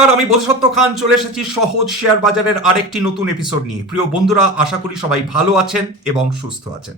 নমস্কার, আমি বোধসত্ত্ব খান, চলে এসেছি সহজ শেয়ার বাজারের আরেকটি নতুন এপিসোড নিয়ে। প্রিয় বন্ধুরা, আশা করি সবাই ভালো আছেন এবং সুস্থ আছেন।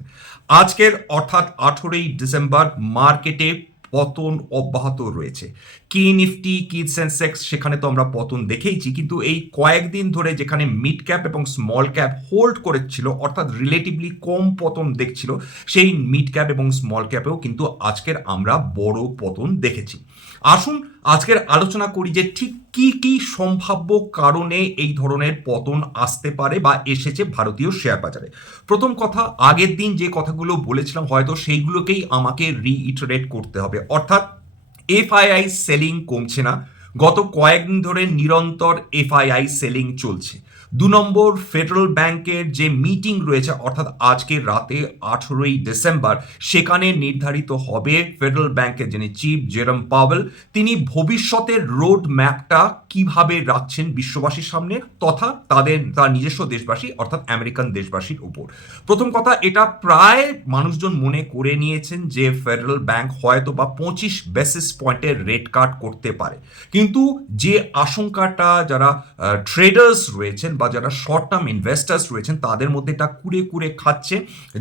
আজকের, অর্থাৎ আঠেরোই ডিসেম্বর, মার্কেটে পতন অব্যাহত রয়েছে। কি নিফটি, কি সেন্সেক্স, সেখানে তো আমরা পতন দেখেইছি, কিন্তু এই কয়েকদিন ধরে যেখানে মিড ক্যাপ এবং স্মল ক্যাপ হোল্ড করেছিল, অর্থাৎ রিলেটিভলি কম পতন দেখছিল, সেই মিড ক্যাপ এবং স্মল ক্যাপেও কিন্তু আজকের আমরা বড় পতন দেখেছি। আসুন আজকের আলোচনা করি যে ঠিক কি কি সম্ভাব্য কারণে এই ধরনের পতন আসতে পারে বা এসেছে ভারতীয় শেয়ার বাজারে। প্রথম কথা, আগের দিন যে কথাগুলো বলেছিলাম, হয়তো সেইগুলোকেই আমাকে রিইটারেট করতে হবে। অর্থাৎ এফআইআই সেলিং কমছে না। গত কয়েকদিন ধরে নিরন্তর এফআইআই সেলিং চলছে। দু নম্বর ফেডারেল ব্যাংকের যে মিটিং রয়েছে, অর্থাৎ আজকে রাতে আঠেরোই ডিসেম্বর, সেখানে নির্ধারিত হবে ফেডারেল ব্যাংকের যিনি চিফ জেরম পাওয়েল, তিনি ভবিষ্যতের রোড ম্যাপটা কীভাবে রাখছেন বিশ্ববাসীর সামনে তথা তাদের, তার নিজস্ব দেশবাসী, অর্থাৎ আমেরিকান দেশবাসীর উপর। প্রথম কথা, এটা প্রায় মানুষজন মনে করে নিয়েছেন যে ফেডারেল ব্যাংক হয়তো বা পঁচিশ বেসিস পয়েন্টের রেট কাট করতে পারে। কিন্তু যে আশঙ্কাটা যারা ট্রেডার্স রয়েছেন বা যারা শর্ট টার্ম ইনভেস্টার্স রয়েছেন, তাদের মধ্যে এটা কুড়ে কুড়ে খাচ্ছে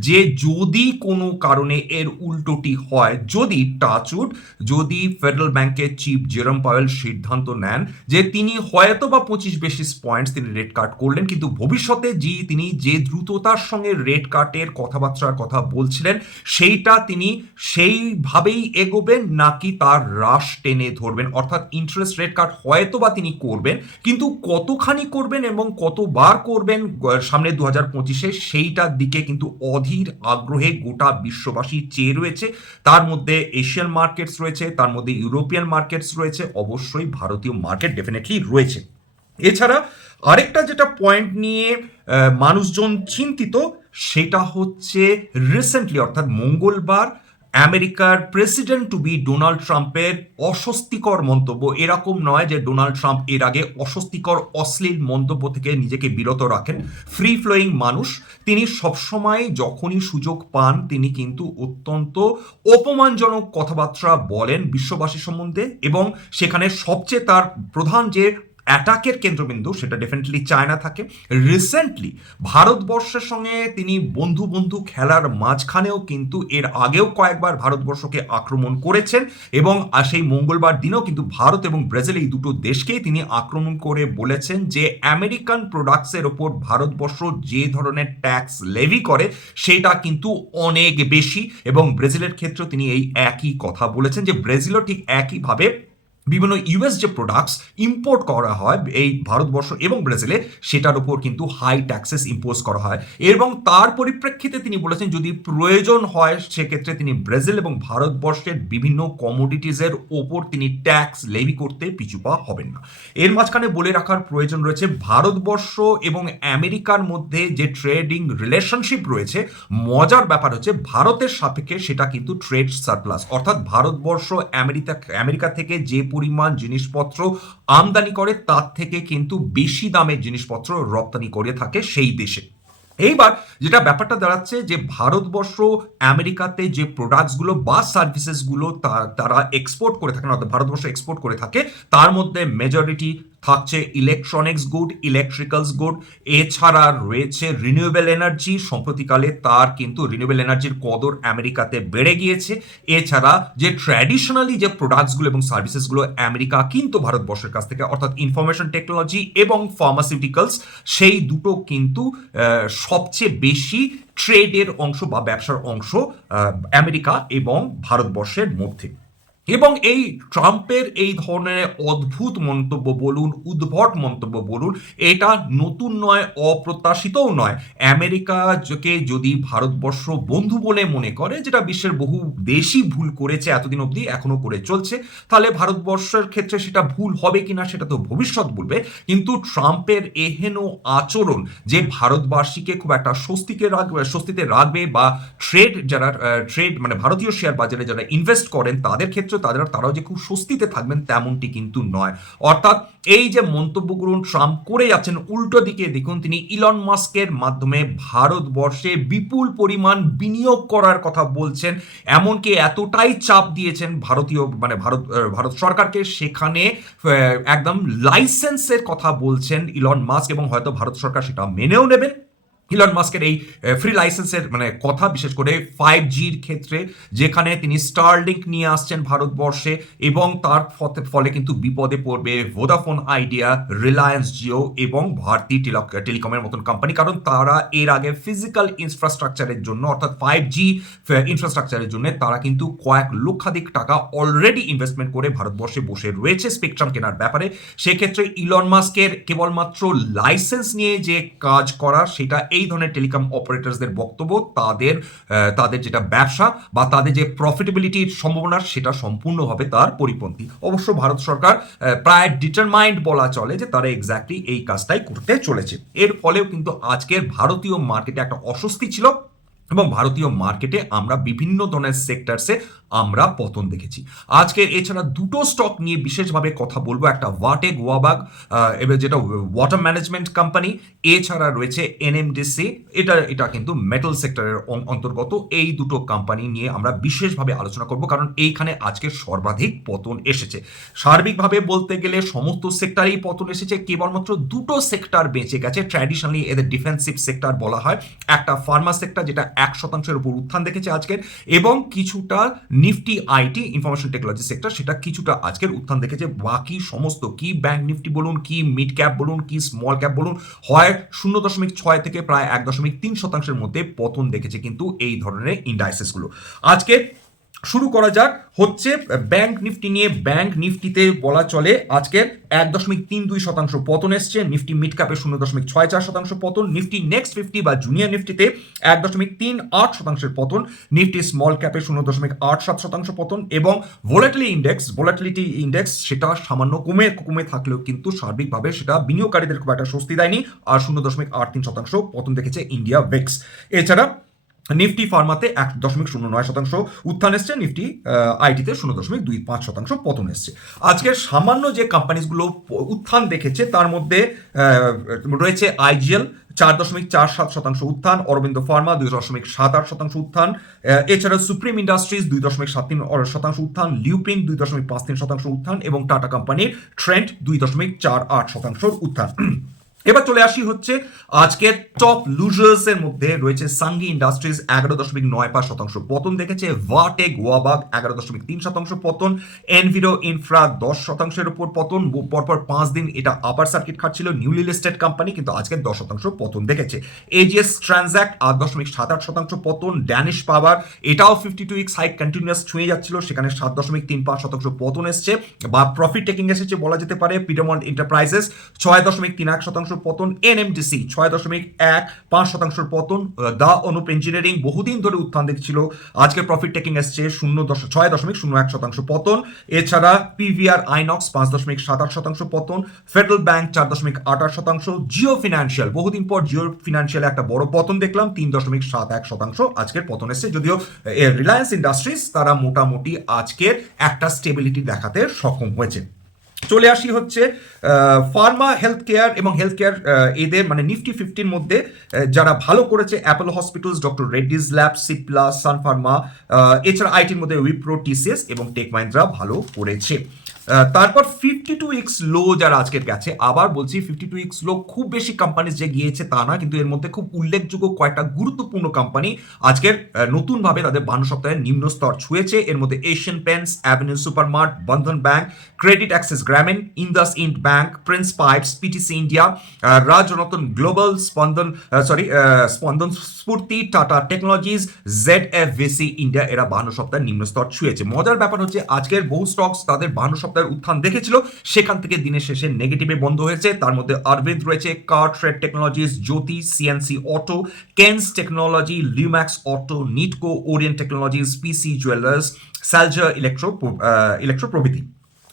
যে যদি কোনো কারণে এর উল্টোটি হয়, যদি টাচউড, যদি ফেডারেল ব্যাংকের চিফ জেরম পাওয়েল সিদ্ধান্ত নেন যে তিনি হয়তো বা পঁচিশ বেসিস পয়েন্টস তিনি রেট কাট করলেন, কিন্তু ভবিষ্যতে যে তিনি যে দ্রুততার সঙ্গে রেট কাটের কথাবার্তার কথা বলছিলেন, সেইটা তিনি সেইভাবেই এগোবেন নাকি তার হ্রাস টেনে ধরবেন? অর্থাৎ ইন্টারেস্ট রেট কাট হয়তো বা তিনি করবেন, কিন্তু কতখানি করবেন এবং কতবার করবেন সামনে দু হাজার পঁচিশে সেইটার দিকে কিন্তু অধীর আগ্রহে গোটা বিশ্ববাসী চেয়ে রয়েছে। তার মধ্যে এশিয়ান মার্কেটস রয়েছে, তার মধ্যে ইউরোপিয়ান মার্কেটস রয়েছে, অবশ্যই ভারতীয় মার্কেট ডেফিনেটলি রয়েছে। এছাড়া আরেকটা যেটা পয়েন্ট নিয়ে মানুষজন চিন্তিত, সেটা হচ্ছে রিসেন্টলি অর্থাৎ মঙ্গলবার আমেরিকার প্রেসিডেন্ট টু বি ডোনাল্ড ট্রাম্পের অস্বস্তিকর মন্তব্য এরকম নয় যে ডোনাল্ড ট্রাম্প এর আগে অস্বস্তিকর, অশ্লীল মন্তব্য থেকে নিজেকে বিরত রাখেন। ফ্রি ফ্লোয়িং মানুষ, তিনি সবসময় যখনই সুযোগ পান, তিনি কিন্তু অত্যন্ত অপমানজনক কথাবার্তা বলেন বিশ্ববাসী সম্বন্ধে এবং সেখানে সবচেয়ে তার প্রধান যে অ্যাটাকের কেন্দ্রবিন্দু, সেটা ডেফিনেটলি চায়না থাকে। রিসেন্টলি ভারতবর্ষের সঙ্গে তিনি বন্ধু বন্ধু খেলার মাঝখানেও কিন্তু এর আগেও কয়েকবার ভারতবর্ষকে আক্রমণ করেছেন এবং সেই মঙ্গলবার দিনেও কিন্তু ভারত এবং ব্রাজিল এই দুটো দেশকেই তিনি আক্রমণ করে বলেছেন যে আমেরিকান প্রোডাক্টসের ওপর ভারতবর্ষ যে ধরনের ট্যাক্স লেভি করে, সেটা কিন্তু অনেক বেশি এবং ব্রাজিলের ক্ষেত্রেও তিনি এই একই কথা বলেছেন যে ব্রাজিলও ঠিক একইভাবে বিভিন্ন ইউএস যে প্রোডাক্টস ইম্পোর্ট করা হয় এই ভারতবর্ষ এবং ব্রাজিলে, সেটার উপর কিন্তু হাই ট্যাক্সেস ইম্পোজ করা হয়। এবং তার পরিপ্রেক্ষিতে তিনি বলেছেন, যদি প্রয়োজন হয়, সেক্ষেত্রে তিনি ব্রাজিল এবং ভারতবর্ষের বিভিন্ন কমোডিটিজের ওপর তিনি ট্যাক্স লেভি করতে পিছুপা হবেন না। এর মাঝখানে বলে রাখার প্রয়োজন রয়েছে, ভারতবর্ষ এবং আমেরিকার মধ্যে যে ট্রেডিং রিলেশনশিপ রয়েছে, মজার ব্যাপার হচ্ছে ভারতের সাপেক্ষে সেটা কিন্তু ট্রেড সারপ্লাস অর্থাৎ ভারতবর্ষ আমেরিকা আমেরিকা থেকে যে পরিমাণ জিনিসপত্র আমদানি করে, তার থেকে কিন্তু বেশি দামের জিনিসপত্র রপ্তানি করে থাকে সেই দেশে। এইবার যেটা ব্যাপারটা দাঁড়াচ্ছে যে, ভারতবর্ষ আমেরিকাতে যে প্রোডাক্টসগুলো বা সার্ভিসেসগুলো তারা এক্সপোর্ট করে থাকে, অর্থাৎ ভারতবর্ষ এক্সপোর্ট করে থাকে, তার মধ্যে মেজরিটি থাকছে ইলেকট্রনিক্স গুড ইলেকট্রিক্যালস গুড এছাড়া রয়েছে রিনিউয়েবল এনার্জি সম্প্রতিকালে তার কিন্তু রিনিউয়েবল এনার্জির কদর আমেরিকাতে বেড়ে গিয়েছে। এছাড়া যে ট্র্যাডিশনালি যে প্রোডাক্টসগুলো এবং সার্ভিসেসগুলো আমেরিকা কিন্তু ভারতবর্ষের কাছ থেকে, অর্থাৎ ইনফরমেশন টেকনোলজি এবং ফার্মাসিউটিক্যালস সেই দুটো কিন্তু সবচেয়ে বেশি ট্রেডের অংশ বা ব্যবসার অংশ আমেরিকা এবং ভারতবর্ষের মধ্যে। এবং এই ট্রাম্পের এই ধরনের অদ্ভুত মন্তব্য বলুন, উদ্ভট মন্তব্য বলুন, এটা নতুন নয়, অপ্রত্যাশিতও নয়। আমেরিকাকে যদি ভারতবর্ষ বন্ধু বলে মনে করে, যেটা বিশ্বের বহু দেশই ভুল করেছে এতদিন অবধি, এখনও করে চলছে, তাহলে ভারতবর্ষের ক্ষেত্রে সেটা ভুল হবে কিনা সেটা তো ভবিষ্যৎ বলবে। কিন্তু ট্রাম্পের এহেন আচরণ, যে ভারতবাসীকে খুব একটা স্বস্তিকে রাখবে স্বস্তিতে রাখবে বা ট্রেড যারা ট্রেড মানে ভারতীয় শেয়ার বাজারে যারা ইনভেস্ট করেন, তাদের ক্ষেত্রে তাদের তারাও যে খুব স্বস্তিতে থাকবেন তেমনটি কিন্তু নয়। অর্থাৎ এই যে মন্তব্যগুলো ট্রাম্প করে যাচ্ছেন, উল্টো দিকে দেখুন তিনি ইলন মাস্কের মাধ্যমে ভারতবর্ষে বিপুল পরিমাণ বিনিয়োগ করার কথা বলছেন। এমনকি এতটাই চাপ দিয়েছেন ভারতীয় মানে ভারত ভারত সরকারকে। সেখানে একদম লাইসেন্সের কথা বলছেন ইলন মাস্ক এবং হয়তো ভারত সরকার সেটা মেনেও নেবেন। ইলন মাস্কের এই ফ্রি লাইসেন্সের মানে কথা, বিশেষ করে ফাইভ জির ক্ষেত্রে, যেখানে তিনি স্টারলিংক নিয়ে আসছেন ভারতবর্ষে, এবং তার ফলে কিন্তু বিপদে পড়বে ভোদাফোন আইডিয়া রিলায়েন্স জিও এবং ভারতী টেলক- টেলিকমের মতন কোম্পানি কারণ তারা এর আগে ফিজিক্যাল ইনফ্রাস্ট্রাকচারের জন্য, অর্থাৎ ফাইভ জি ইনফ্রাস্ট্রাকচারের জন্য, তারা কিন্তু কয়েক লক্ষাধিক টাকা অলরেডি ইনভেস্টমেন্ট করে ভারতবর্ষে বসে রয়েছে স্পেকট্রাম কেনার ব্যাপারে। সেক্ষেত্রে ইলন মাস্কের কেবলমাত্র লাইসেন্স নিয়ে যে কাজ করা, সেটা এই ধরনের টেলিকম অপারেটরসদের বক্তব্য, তাদের তাদের যেটা ব্যবসা বা তাদের যে প্রফিটেবিলিটির সম্ভাবনা, সেটা সম্পূর্ণভাবে তার পরিপন্থী। অবশ্য ভারত সরকার প্রায় ডিটারমাইন্ড বলা চলে যে তারা এক্স্যাক্টলি এই কাজটাই করতে চলেছে। এর ফলেও কিন্তু আজকের ভারতীয় মার্কেটে একটা অস্বস্তি ছিল। এবং ভারতীয় মার্কেটে আমরা বিভিন্ন ধরনের সেক্টরসে আমরা পতন দেখেছি। আজকের এছাড়া দুটো স্টক নিয়ে বিশেষভাবে কথা বলব। একটা ওয়াটেক ওয়াবাগ এবার যেটা ওয়াটার ম্যানেজমেন্ট কোম্পানি এছাড়া রয়েছে এনএমডিসি এটা এটা কিন্তু মেটাল সেক্টরের অন্তর্গত। এই দুটো কোম্পানি নিয়ে আমরা বিশেষভাবে আলোচনা করব, কারণ এইখানে আজকে সর্বাধিক পতন এসেছে। সার্বিকভাবে বলতে গেলে সমস্ত সেক্টরেই পতন এসেছে। কেবলমাত্র দুটো সেক্টর বেঁচে গেছে। ট্র্যাডিশনালি এদের ডিফেন্সিভ সেক্টর বলা হয়। একটা ফার্মা সেক্টর যেটা এক শতাংশের উপর উত্থান দেখেছে আজকের এবং কিছুটা Nifty IT information technology sector সেটা কিছুটা আজকের উত্থান দেখেছে। বাকি সমস্ত কি ব্যাংক নিফটি বলুন, কি মিড ক্যাপ বলুন, কি স্মল ক্যাপ বলুন, হয় শূন্য দশমিক ছয় থেকে প্রায় এক দশমিক তিন শতাংশের মধ্যে পতন দেখেছে কিন্তু এই ধরনের ইন্ডাইসেসগুলো আজকে শুরু করা যাক হচ্ছে ব্যাংক নিফটি নিয়ে। ব্যাংক নিফটিতে বলা চলে আজকের এক দশমিক তিন দুই শতাংশ পতন এসছে। নিফটি মিড ক্যাপে শূন্য দশমিক ছয় চার শতাংশ পতন। নিফটি নেক্সট ফিফটি বা জুনিয়র নিফটিতে এক দশমিক তিন আট শতাংশের পতন। নিফটি স্মল ক্যাপে শূন্য দশমিক আট সাত শতাংশ পতন এবং ভোলাটিলি ইন্ডেক্স, ভোলাটিলিটি ইন্ডেক্স সেটা সামান্য কমে কমে থাকলেও কিন্তু সার্বিকভাবে সেটা বিনিয়োগকারীদের খুব একটা স্বস্তি দেয়নি। আর শূন্য দশমিক আট তিন শতাংশ পতন দেখেছে ইন্ডিয়া ভেক্স। এছাড়া নিফটি ফার্মাতে এক দশমিক শূন্য নয় শতাংশ, উত্থান এসছে, নিফটি আইটিতে শূন্য দশমিক দুই পাঁচ শতাংশ পতন এসছে। আজকের সামান্য যে কোম্পানিজগুলো উত্থান দেখেছে, তার মধ্যে রয়েছে আইজিএল চার দশমিক চার সাত শতাংশ উত্থান, অরবিন্দ ফার্মা, দুই দশমিক সাত আট শতাংশ উত্থান এছাড়া সুপ্রিম ইন্ডাস্ট্রিজ দুই দশমিক সাত তিন শতাংশ উত্থান লিউপিন দুই দশমিক পাঁচ তিন শতাংশ উত্থান এবং টাটা কোম্পানির ট্রেন্ড দুই দশমিক চার আট শতাংশ উত্থান। এবার চলে আসি হচ্ছে আজকের টপ লুজার্স এর মধ্যে রয়েছে সাঙ্গি ইন্ডাস্ট্রিজ এগারো দশমিক নয় পাঁচ শতাংশ পতন দেখেছে ভাটেক ওয়াবাগ এগারো দশমিক তিন শতাংশ পতন এনভিরো ইনফ্রা দশ শতাংশের উপর পতন পরপর পাঁচ দিন এটা আপার সার্কিট খাচ্ছিল নিউলি লিস্টেড কোম্পানি কিন্তু আজকে দশ শতাংশ পতন দেখেছে। এজিএস ট্রানজ্যাক্ট আট দশমিক সাত আট শতাংশ পতন ড্যানিশ পাওয়ার এটাও fifty two weeks hike continuous ছুঁয়ে যাচ্ছিল, সেখানে সাত দশমিক তিন পাঁচ শতাংশ পতন এসছে, বা প্রফিট টেকিং এসেছে বলা যেতে পারে পিটামন্ড এন্টারপ্রাইজেস ছয় দশমিক তিন এক শতাংশ পতন এনএমডিসি ছয় দশমিক এক পাঁচ শতাংশের পতন দা অনুপ ইঞ্জিনিয়ারিং বহুদিন ধরে উত্থান দেখছিল। আজকে প্রফিট টেকিং এসছে শূন্য দশ ছয় দশমিক শূন্য এক শতাংশ পতন। এছাড়া পিভিআর আইনক্স পাঁচ দশমিক সাত আট শতাংশ পতন। ফেডারেল ব্যাংক চার দশমিক আট আট শতাংশ। জিও ফিনান্সিয়াল বহুদিন পর জিও ফিনান্সিয়াল একটা বড় পতন দেখলাম, তিন দশমিক সাত এক শতাংশ আজকের পতন এসছে। যদিও রিলায়েন্স ইন্ডাস্ট্রিজ তারা মোটামুটি আজকের একটা স্টেবিলিটি দেখাতে সক্ষম হয়েছে। চলে আসি হচ্ছে ফার্মা হেলথ কেয়ার এবং হেলথ কেয়ার এদের মানে নিফটি ফিফটির মধ্যে যারা ভালো করেছে Apollo Hospitals Doctor Reddy's Lab Cipla Sun Pharma এছাড়া আইটির মধ্যে উইপ্রো টিসিএস এবং টেক মাইন্দ্রা ভালো করেছে। তারপর ফিফটি টু উইক্স লো যারা আজকের গেছে, আবার বলছি ফিফটি টু উইক্স লো খুব বেশি কোম্পানি যে গিয়েছে তা না, কিন্তু এর মধ্যে খুব উল্লেখযোগ্য কয়েকটা গুরুত্বপূর্ণ কোম্পানি আজকের নতুনভাবে তাদের বান্ন সপ্তাহের নিম্ন স্তর ছুঁয়েছে। এর মধ্যে Asian Paints Avenue Supermart Bandhan Bank Credit Access Grameen IndusInd Bank Prince Pipes PTC India Raj Ratan Global Spandana sorry Spandana Sphoorty Tata Technologies Z F VC India এরা বান্ন সপ্তাহের নিম্ন স্তর ছুঁয়েছে। মজার ব্যাপার হচ্ছে আজকের বহু স্টকস তাদের বান্ন সপ্তাহের উত্থান দেখেছিল। সেখান থেকে দিনের শেষে নেগেটিভে বন্ধ হয়েছে। তার মধ্যে অরবিন্দ রয়েছে Car Trade Technologies Jyoti CNC Auto Kaynes Technology Lumax Auto Nitco Orient Technologies PC Jewellers Salzer Electro Electro প্রভৃতি।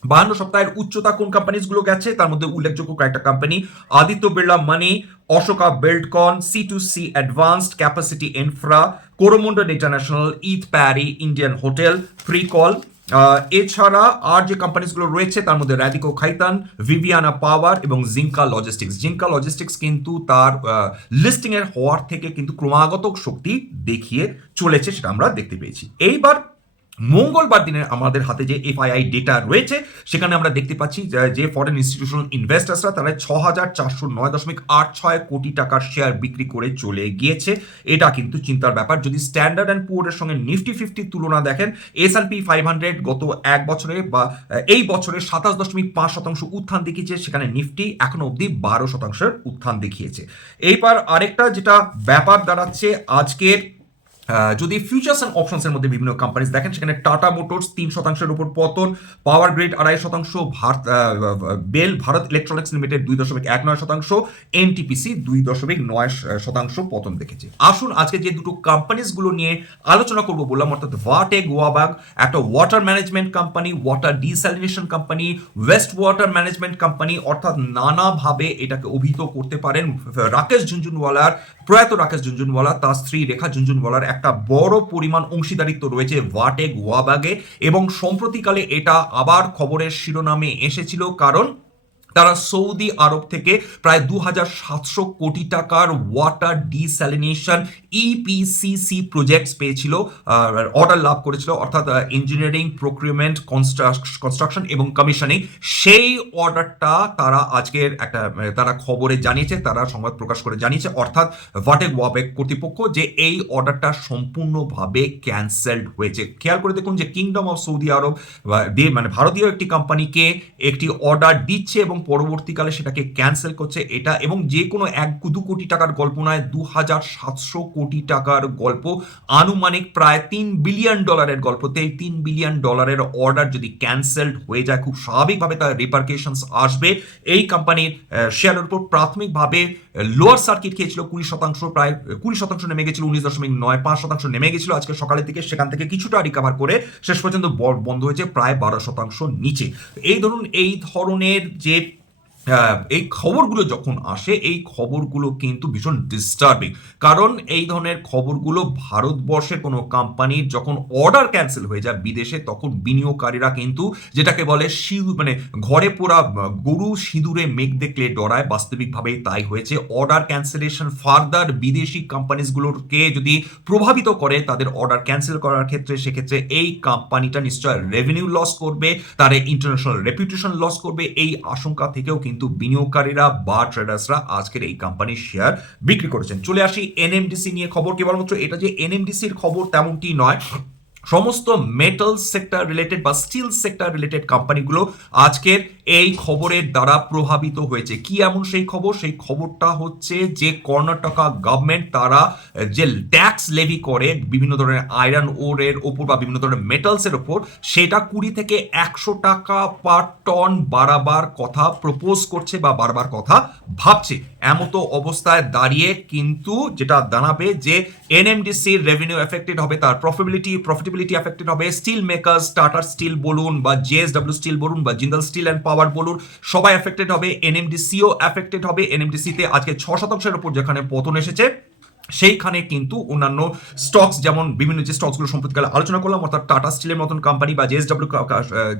বাহান্ন সপ্তাহের উচ্চতা কোন কোম্পানিজগুলো গেছে? তার মধ্যে উল্লেখযোগ্য কয়েকটা company Aditya Birla money Ashoka Buildcon C two C advanced capacity infra Coromandel international ইথ প্যারি Indian hotel ফ্রিকল আহ, এছাড়া আর যে কোম্পানিজগুলো রয়েছে, তার মধ্যে র্যাদিকো খাইতান ভিভিয়ানা পাওয়ার এবং জিঙ্কা লজিস্টিক্স জিঙ্কা লজিস্টিক্স কিন্তু তার লিস্টিং এর হওয়ার থেকে কিন্তু ক্রমাগত শক্তি দেখিয়ে চলেছে, সেটা আমরা দেখতে পেয়েছি। এইবার মঙ্গলবার দিনের আমাদের হাতে যে এফআইআই ডেটা রয়েছে, সেখানে আমরা দেখতে পাচ্ছি যে- ফরেন ইনস্টিটিউশনাল ইনভেস্টার্সরা তারা ছ হাজার চারশো নয় দশমিক আট ছয় কোটি টাকার শেয়ার বিক্রি করে চলে গিয়েছে। এটা কিন্তু চিন্তার ব্যাপার। যদি স্ট্যান্ডার্ড অ্যান্ড পুয়ারের সঙ্গে নিফটি ফিফটি তুলনা দেখেন S and P five hundred গত এক বছরে বা এই বছরে সাতাশ দশমিক পাঁচ শতাংশ উত্থান দেখিয়েছে, সেখানে নিফটি এখনও অবধি বারো শতাংশের উত্থান দেখিয়েছে। এইবার আরেকটা যেটা ব্যাপার দাঁড়াচ্ছে, আজকের যদি ফিউচার্স অ্যান্ড অপশনসের মধ্যে বিভিন্ন কোম্পানিজ দেখেন, সেখানে টাটা মোটরস তিন শতাংশের উপর পতন পাওয়ার গ্রিড আড়াই শতাংশ, Bharat BEL Bharat Electronics Limited দুই দশমিক এক নয় শতাংশ এনটিপিসি দুই দশমিক নয় শতাংশ পতন দেখেছে। আসুন আজকে যে দুটো কোম্পানিজগুলো নিয়ে আলোচনা করব বললাম, অর্থাৎ ভাটেক ওয়াবাগ একটা water management company water desalination company waste water management company অর্থাৎ নানাভাবে এটাকে অভিহিত করতে পারেন, রাকেশ ঝুনঝুনওয়ালার, প্রয়াত রাকেশ ঝুনঝুনওয়ালা, তার স্ত্রী রেখা ঝুনঝুনওয়ালার একটা বড় পরিমাণ অংশীদারিত্ব রয়েছে ওয়াটেক ওয়াবাগে এবং সম্প্রতিকালে এটা আবার খবরের শিরোনামে এসেছিল কারণ তারা সৌদি আরব থেকে প্রায় দু হাজার সাতশো কোটি টাকার ওয়াটার ডিস্যালিনেশন ইপিসিসি প্রজেক্টস পেয়েছিল অর্ডার লাভ করেছিল, অর্থাৎ ইঞ্জিনিয়ারিং প্রক্রিউমেন্ট কনস্ট্রাকশন এবং কমিশনিং সেই অর্ডারটা তারা আজকের একটা তারা খবরে জানিয়েছে, তারা সংবাদ প্রকাশ করে জানিয়েছে, অর্থাৎ ভাটেক ওয়াবেক কর্তৃপক্ষ যে এই অর্ডারটা সম্পূর্ণভাবে ক্যান্সেলড হয়েছে। খেয়াল করে দেখুন যে কিংডম অফ সৌদি আরব বা দে- মানে ভারতীয় একটি কোম্পানিকে একটি অর্ডার দিচ্ছে এবং পরবর্তীকালে সেটাকে ক্যান্সেল করছে এটা এবং যে কোনো এক দু কোটি টাকার গল্প নয় দু হাজার সাতশো কোটি টাকার গল্প। আনুমানিক প্রায় তিন বিলিয়ন ডলারের গল্পতে তিন বিলিয়ন ডলারের অর্ডার যদি ক্যান্সেলড হয়ে যায়, খুব স্বাভাবিকভাবে তার রিপার্কেশনস আসবে। এই কোম্পানির শেয়ারের উপর প্রাথমিকভাবে লোয়ার সার্কিট খেয়েছিল, কুড়ি শতাংশ প্রায়, কুড়ি শতাংশ নেমে গেছিল, উনিশ দশমিক নয়, পাঁচ শতাংশ নেমে গেছিল। আজকে সকালের দিকে সেখান থেকে কিছুটা রিকভার করে শেষ পর্যন্ত বন্ধ হয়েছে প্রায় বারো শতাংশ নিচে। এই ধরুন, এই ধরনের যে এই খবরগুলো যখন আসে, এই খবরগুলো কিন্তু ভীষণ ডিস্টার্বিং কারণ এই ধরনের খবরগুলো ভারতবর্ষের কোনো কোম্পানির যখন অর্ডার ক্যান্সেল হয়ে যায় বিদেশে, তখন বিনিয়োগকারীরা কিন্তু যেটাকে বলে সিঁদুর মানে ঘরে পোড়া গরু সিঁদুরে মেঘ দেখলে ডরায়। বাস্তবিকভাবে তাই হয়েছে। অর্ডার ক্যান্সেলেশন ফার্দার বিদেশি কোম্পানিজগুলোকে যদি প্রভাবিত করে, তাদের অর্ডার ক্যান্সেল করার ক্ষেত্রে, সেক্ষেত্রে এই কোম্পানিটা নিশ্চয় রেভিনিউ লস করবে, তার ইন্টারন্যাশনাল রেপুটেশন লস করবে। এই আশঙ্কা থেকেও কিন্তু বিনিয়োগকারীরা বা ট্রেডার্সরা আজকের এই কোম্পানির শেয়ার বিক্রি করেছেন। চলে আসি এনএমডিসি নিয়ে খবর। কেবলমাত্র এটা যে এনএমডিসির খবর তেমনটি নয়। সমস্ত মেটাল সেক্টর রিলেটেড বা স্টিল সেক্টর রিলেটেড কোম্পানিগুলো আজকের এই খবরের দ্বারা প্রভাবিত হয়েছে। কি এমন সেই খবর? সেই খবরটা হচ্ছে যে কর্ণাটকা গভর্নমেন্ট তারা, যে ট্যাক্স লেভি করে বিভিন্ন ধরনের আয়রন ওরের ওপর বা বিভিন্ন ধরনের মেটালসের ওপর, সেটা কুড়ি থেকে একশো টাকা পার টন বাড়াবার কথা প্রপোজ করছে বা বারবার কথা ভাবছে। এমতো অবস্থায় দাঁড়িয়ে কিন্তু যেটা জানাবে যে এনএমডিসির রেভিনিউ এফেক্টেড হবে, তার প্রফিবিলিটি প্রফিটেবিলিটি এফেক্টেড হবে স্টিল মেকার্স টাটার স্টিল বলুন বা জেএসডব্লিউ স্টিল বলুন বা জিন্দাল স্টিল অ্যান্ড পাওয়ার বলুন, সবাই এফেক্টেড হবে এনএমডিসিও এফেক্টেড হবে এনএমডিসিতে আজকে ছ শতাংশের উপর যেখানে পতন এসেছে। সেইখানে কিন্তু অন্যান্য স্টকস যেমন বিভিন্ন যে স্টকসগুলো সম্প্রতিকালে আলোচনা করলাম, অর্থাৎ টাটা স্টিলের মতন কোম্পানি বা জেএসডব্লিউ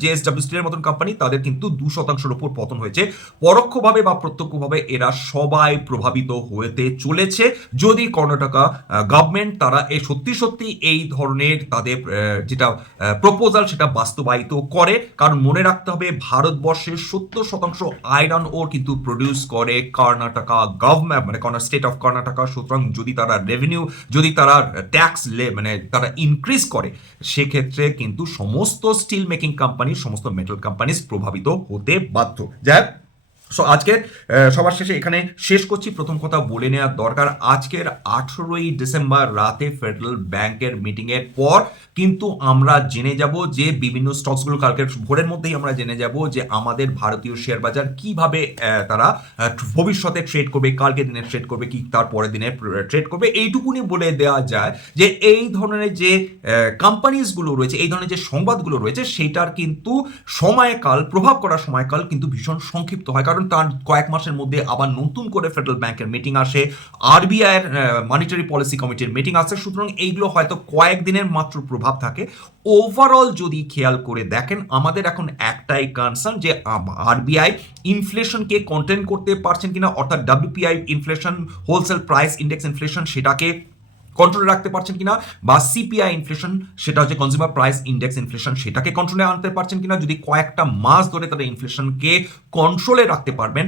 জেএসডব্লিউ স্টিলের মতন কোম্পানি তাদের কিন্তু দু শতাংশের উপর পতন হয়েছে। পরোক্ষভাবে বা প্রত্যক্ষভাবে এরা সবাই প্রভাবিত হতে চলেছে। যদি কর্ণাটকা গভর্নমেন্ট তারা এই সত্যি সত্যি এই ধরনের তাদের যেটা প্রপোজাল সেটা বাস্তবায়িত করে। কারণ মনে রাখতে হবে ভারতবর্ষের সত্তর শতাংশ আয়রন ওর কিন্তু প্রডিউস করে কর্ণাটকা গভর্নমেন্ট মানে কর্ণা স্টেট অফ কর্ণাটকা। সুতরাং যদি তারা রেভিনিউ যদি তারা ট্যাক্স লে মানে তারা ইনক্রিজ করে, সেক্ষেত্রে কিন্তু সমস্ত স্টিল মেকিং কোম্পানি সমস্ত মেটাল কোম্পানিজ প্রভাবিত হতে বাধ্য। যাই সো আজকের সবার শেষে এখানে শেষ করছি। প্রথম কথা বলে নেওয়ার দরকার, আজকের আঠেরোই ডিসেম্বর রাতে ফেডারেল ব্যাংকের মিটিংয়ের পর কিন্তু আমরা জেনে যাব যে বিভিন্ন স্টকসগুলো কালকে ভোরের মধ্যেই আমরা জেনে যাব যে আমাদের ভারতীয় শেয়ার বাজার কীভাবে তারা ভবিষ্যতে ট্রেড করবে, কালকে দিনে ট্রেড করবে, কি তার পরের দিনে ট্রেড করবে। এইটুকুনি বলে দেওয়া যায় যে এই ধরনের যে কোম্পানিজগুলো রয়েছে, এই ধরনের যে সংবাদগুলো রয়েছে, সেটার কিন্তু সময়কাল, প্রভাব করার সময়কাল কিন্তু ভীষণ সংক্ষিপ্ত হয়। কারণ কারণ তার কয়েক মাসের মধ্যে আবার নতুন করে ফেডারেল ব্যাংকের মিটিং আসে আরবিআই এর মনিটারি পলিসি কমিটির মিটিং আসে। সুতরাং এইগুলো হয়তো কয়েকদিনের মাত্র প্রভাব থাকে। ওভারঅল যদি খেয়াল করে দেখেন, আমাদের এখন একটাই কনসার্ন যে আরবিআই ইনফ্লেশনকে কন্টেন করতে পারছেন কিনা, অর্থাৎ WPI inflation wholesale price index inflation সেটাকে কন্ট্রোলে রাখতে পারছেন কিনা বা সিপিআই ইনফ্লেশন সেটা হচ্ছে কনজিউমার প্রাইস ইন্ডেক্স ইনফ্লেশন সেটাকে কন্ট্রোলে আনতে পারছেন কিনা? যদি কয়েকটা মাস ধরে তারা ইনফ্লেশনকে কন্ট্রোলে রাখতে পারবেন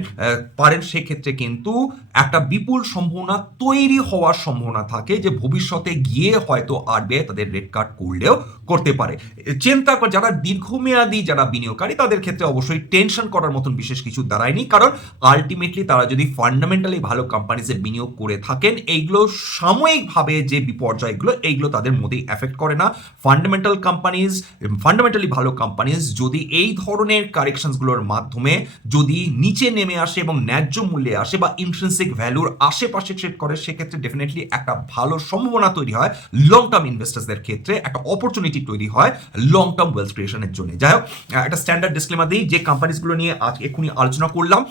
পারেন, সেক্ষেত্রে কিন্তু একটা বিপুল সম্ভাবনা তৈরি হওয়ার সম্ভাবনা থাকে যে ভবিষ্যতে গিয়ে হয়তো আরবিআই তাদের রেড কার্ড করলেও করতে পারে। চিন্তা কর, যারা দীর্ঘমেয়াদী, যারা বিনিয়োগকারী, তাদের ক্ষেত্রে অবশ্যই টেনশন করার মতন বিশেষ কিছু দাঁড়ায়নি। কারণ আলটিমেটলি তারা যদি ফান্ডামেন্টালি ভালো কোম্পানিজে বিনিয়োগ করে থাকেন, এইগুলো সাময়িকভাবে যে বিপর্যয়গুলো, এইগুলো তাদের মধ্যেই এফেক্ট করে না। ফান্ডামেন্টাল কোম্পানিজ ফান্ডামেন্টালি ভালো কোম্পানিজ যদি এই ধরনের কারেকশনসগুলোর মাধ্যমে যদি নিচে নেমে আসে এবং ন্যায্য মূল্যে আসে বা ইন্ট্রেন্সিক ভ্যালুর আশেপাশে ট্রেড করে, সেক্ষেত্রে ডেফিনেটলি একটা ভালো সম্ভাবনা তৈরি হয় লং টার্ম ইনভেস্টার্সদের ক্ষেত্রে, একটা অপরচুনিটি তৈরি হয় লং টার্ম ওয়েলথ ক্রিয়েশনের জন্য। যাই হোক একটা স্ট্যান্ডার্ড ডিসক্লেমার দিই, যে কোম্পানিজগুলো নিয়ে আজ এক্ষুনি আলোচনা করলাম।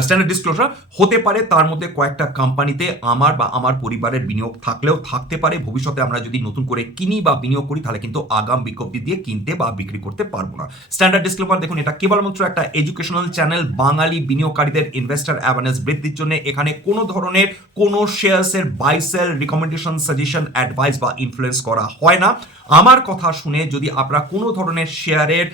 স্ট্যান্ডার্ড ডিসক্লোজার হতে পারে তার মধ্যে কয়েকটা কোম্পানিতে আমার বা আমার পরিবারের বিনিয়োগ থাকলেও থাকতে পারে। ভবিষ্যতে আমরা যদি নতুন করে কিনি বা বিনিয়োগ করি, তাহলে কিন্তু আগাম বিজ্ঞপ্তি দিয়ে কিনতে বা বিক্রি করতে পারব না। স্ট্যান্ডার্ড ডিসক্লোজার দেখুন, এটা কেবলমাত্র একটা এডুকেশনাল চ্যানেল বাঙালি বিনিয়োগকারীদের ইনভেস্টার অ্যাওয়ারনেস বৃদ্ধির জন্য। এখানে কোনো ধরনের কোনো শেয়ার্সের buy sell recommendation suggestion advice বা ইনফ্লুয়েন্স করা হয় না। আমার কথা শুনে যদি আপনারা কোনো ধরনের শেয়ারের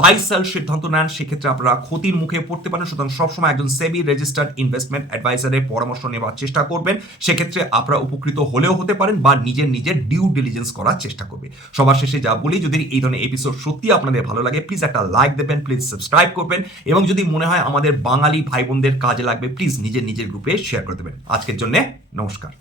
বাই সেল সিদ্ধান্ত নেন, সেক্ষেত্রে আপনারা ক্ষতির মুখে পড়তে পারেন। সুতরাং সবসময় একজন সেবি রেজিস্টার্ড ইনভেস্টমেন্ট অ্যাডভাইসারের পরামর্শ নেওয়ার চেষ্টা করবেন। সেক্ষেত্রে আপনারা উপকৃত হলেও হতে পারেন বা নিজের নিজের ডিউ ডিলিজেন্স করার চেষ্টা করবে। সবার শেষে যা বলি, যদি এই ধরনের এপিসোড সত্যি আপনাদের ভালো লাগে প্লিজ একটা লাইক দেবেন প্লিজ সাবস্ক্রাইব করবেন এবং যদি মনে হয় আমাদের বাঙালি ভাই বোনদের কাজে লাগবে প্লিজ নিজের নিজের গ্রুপে শেয়ার করে দেবেন। আজকের জন্য নমস্কার।